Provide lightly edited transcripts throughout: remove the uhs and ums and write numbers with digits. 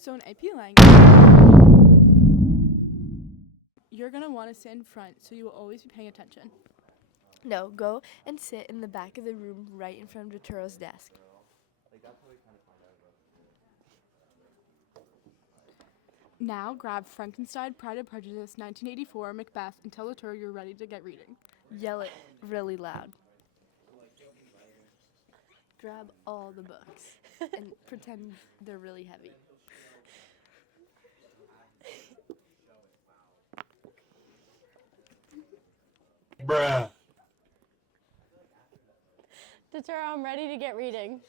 So in AP language, you're going to want to sit in front, so you will always be paying attention. No, go and sit in the back of the room right in front of Turo's desk. Now grab Frankenstein, Pride and Prejudice, 1984, Macbeth, and tell Laturo you're ready to get reading. Yell it really loud. Grab all the books and pretend they're really heavy. Bruh. Totoro, I'm ready to get reading.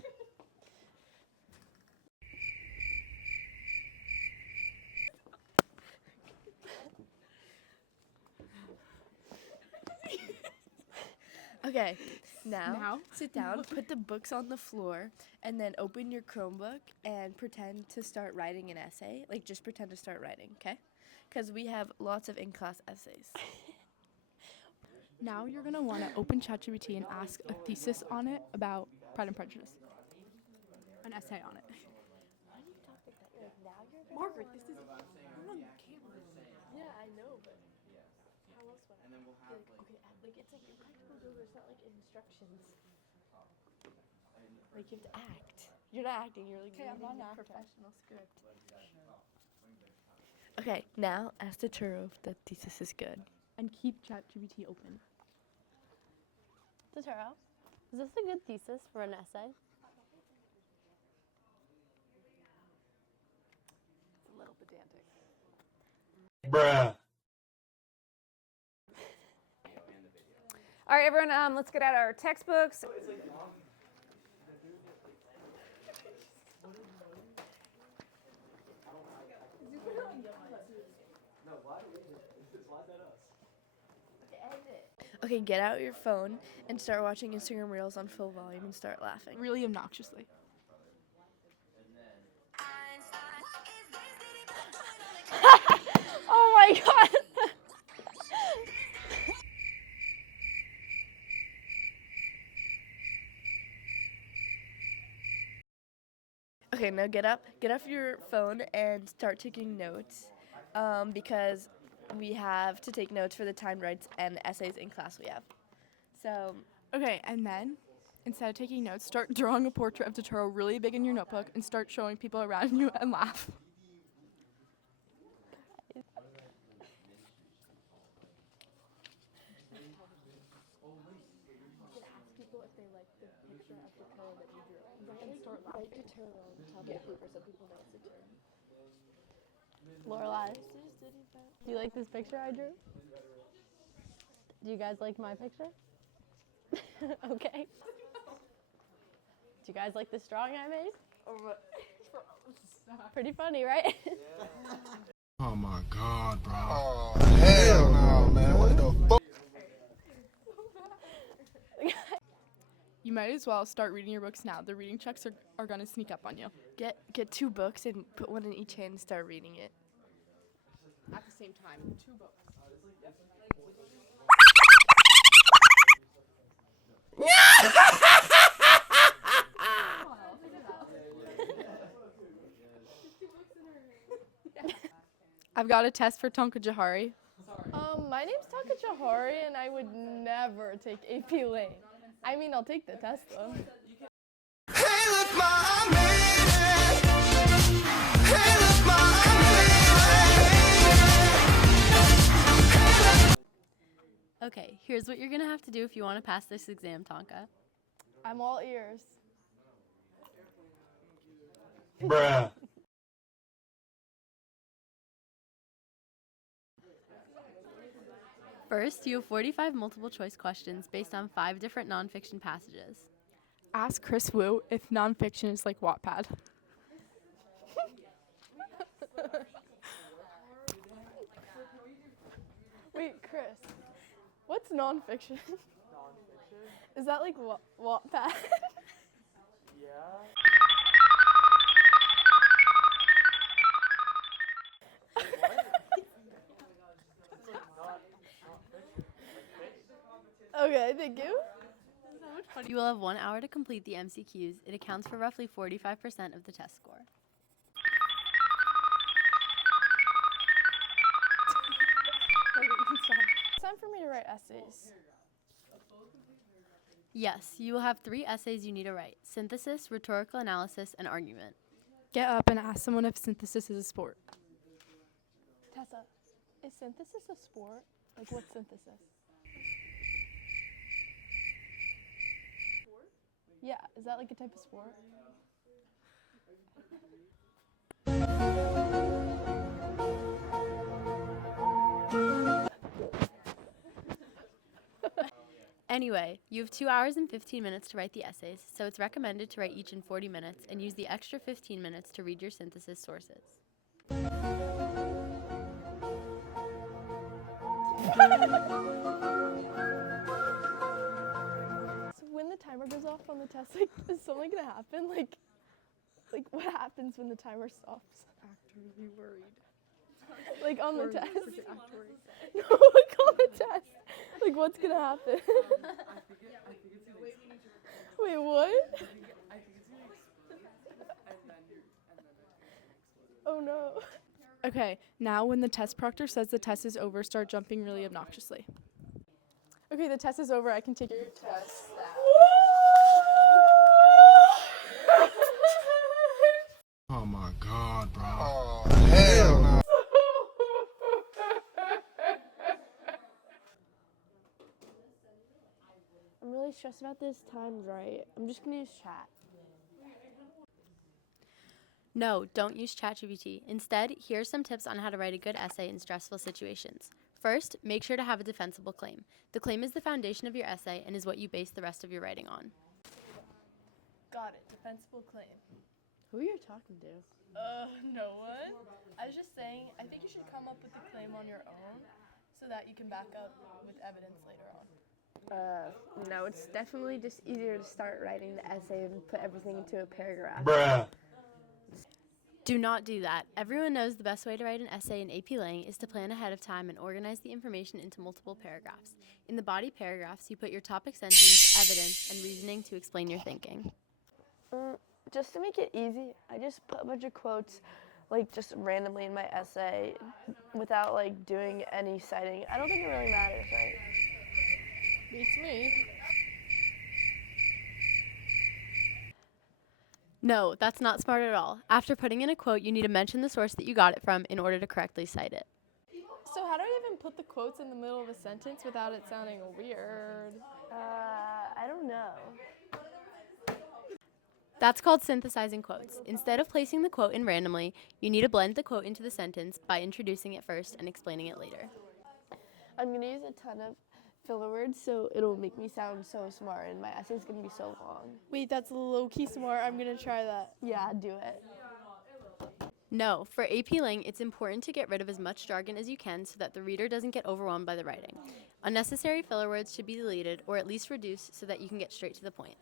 Okay, now sit down, put the books on the floor, and then open your Chromebook and pretend to start writing an essay. Like, just pretend to start writing, okay? Because we have lots of in-class essays. Now you're going to want to open ChatGPT and ask a thesis on it about Pride and Prejudice. An essay on it. Why do you talk like that? Like, now you're gonna Margaret, this is on camera. Yeah, I know, but how else would I? Like, okay, like it's like Impractical Joker. It's not like instructions. Like you have to act. You're not acting. You're like Okay, I'm reading not a acting. professional script. Okay, now ask the Turo if the thesis is good. And keep ChatGPT open. Totoro, is this a good thesis for an essay? It's a little pedantic. Bruh. All right, everyone, let's get out our textbooks. Okay, get out your phone and start watching Instagram Reels on full volume and start laughing. Really obnoxiously. Oh my god! Okay, now get off your phone and start taking notes, because we have to take notes for the timed writes and essays in class we have. So, Okay, and then, instead of taking notes, start drawing a portrait of Totoro really big in your notebook and start showing people around you and laugh. people if they like the picture of the Totoro that you drew. Write your Totoro on the top of the paper so people know it's a Totoro. Lorelai, do you like this picture I drew? Do you guys like my picture? Okay. Do you guys like this drawing I made? Pretty funny, right? Oh my god, bro. Oh, hell no, man. What the fuck? You might as well start reading your books now. The reading checks are going to sneak up on you. Get 2 books and put one in each hand and start reading it. At the same time, 2 books. I've got a test for Tonka Jahari. My name's Taka Chahari, and I would never take AP Lane. I mean, I'll take the test, though. Hey, look, Ma, I made it. Hey, look, Ma, I made it. Okay, here's what you're gonna have to do if you want to pass this exam, Tonka. I'm all ears. Bruh. First, you have 45 multiple choice questions based on 5 different nonfiction passages. Ask Chris Wu if nonfiction is like Wattpad. Wait, Chris, what's nonfiction? Is that like Wattpad? Okay, thank you. You will have 1 hour to complete the MCQs. It accounts for roughly 45% of the test score. write essays. Yes, you will have 3 essays you need to write: synthesis, rhetorical analysis, and argument. Get up and ask someone if synthesis is a sport. Tessa, is synthesis a sport? Like, what's synthesis? Yeah, is that like a type of sport? Anyway, you have 2 hours and 15 minutes to write the essays, so it's recommended to write each in 40 minutes and use the extra 15 minutes to read your synthesis sources. So when the timer goes off on the test, like, is something gonna happen? Like what happens when the timer stops? Actively worried. Like on the test? No, like on the test. Like what's gonna happen? Wait, what? Oh no. Okay, now when the test proctor says the test is over, start jumping really obnoxiously. Okay, the test is over. I can take your test. Oh my God, bro. Oh, hell no. I'm really stressed about this. Time's right. I'm just gonna use chat. No, don't use ChatGPT. Instead, here are some tips on how to write a good essay in stressful situations. First, make sure to have a defensible claim. The claim is the foundation of your essay and is what you base the rest of your writing on. Got it. Defensible claim. Who are you talking to? No one. I was just saying, I think you should come up with the claim on your own so that you can back up with evidence later on. No, it's definitely just easier to start writing the essay and put everything into a paragraph. Bruh. Do not do that. Everyone knows the best way to write an essay in AP Lang is to plan ahead of time and organize the information into multiple paragraphs. In the body paragraphs, you put your topic sentence, evidence, and reasoning to explain your thinking. Just to make it easy, I just put a bunch of quotes, like just randomly in my essay, without like doing any citing. I don't think it really matters, right? Beats me. No, that's not smart at all. After putting in a quote, you need to mention the source that you got it from in order to correctly cite it. So how do I even put the quotes in the middle of a sentence without it sounding weird? I don't know. That's called synthesizing quotes. Instead of placing the quote in randomly, you need to blend the quote into the sentence by introducing it first and explaining it later. I'm gonna use a ton of filler words, so it'll make me sound so smart, and my essay's gonna be so long. Wait, that's low-key smart. I'm gonna try that. Yeah, do it. No, for AP Lang, it's important to get rid of as much jargon as you can so that the reader doesn't get overwhelmed by the writing. Unnecessary filler words should be deleted or at least reduced so that you can get straight to the point.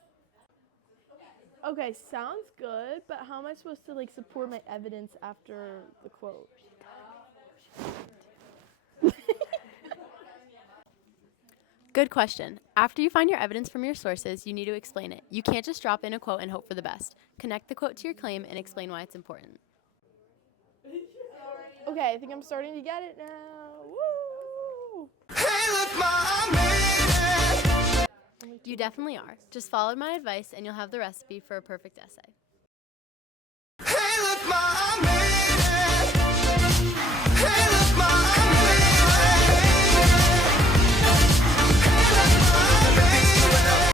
Okay, sounds good, but how am I supposed to like support my evidence after the quote? Good question. After you find your evidence from your sources, you need to explain it. You can't just drop in a quote and hope for the best. Connect the quote to your claim and explain why it's important. Okay, I think I'm starting to get it now. Woo! Hey, look, ma, I made it. You definitely are. Just follow my advice and you'll have the recipe for a perfect essay.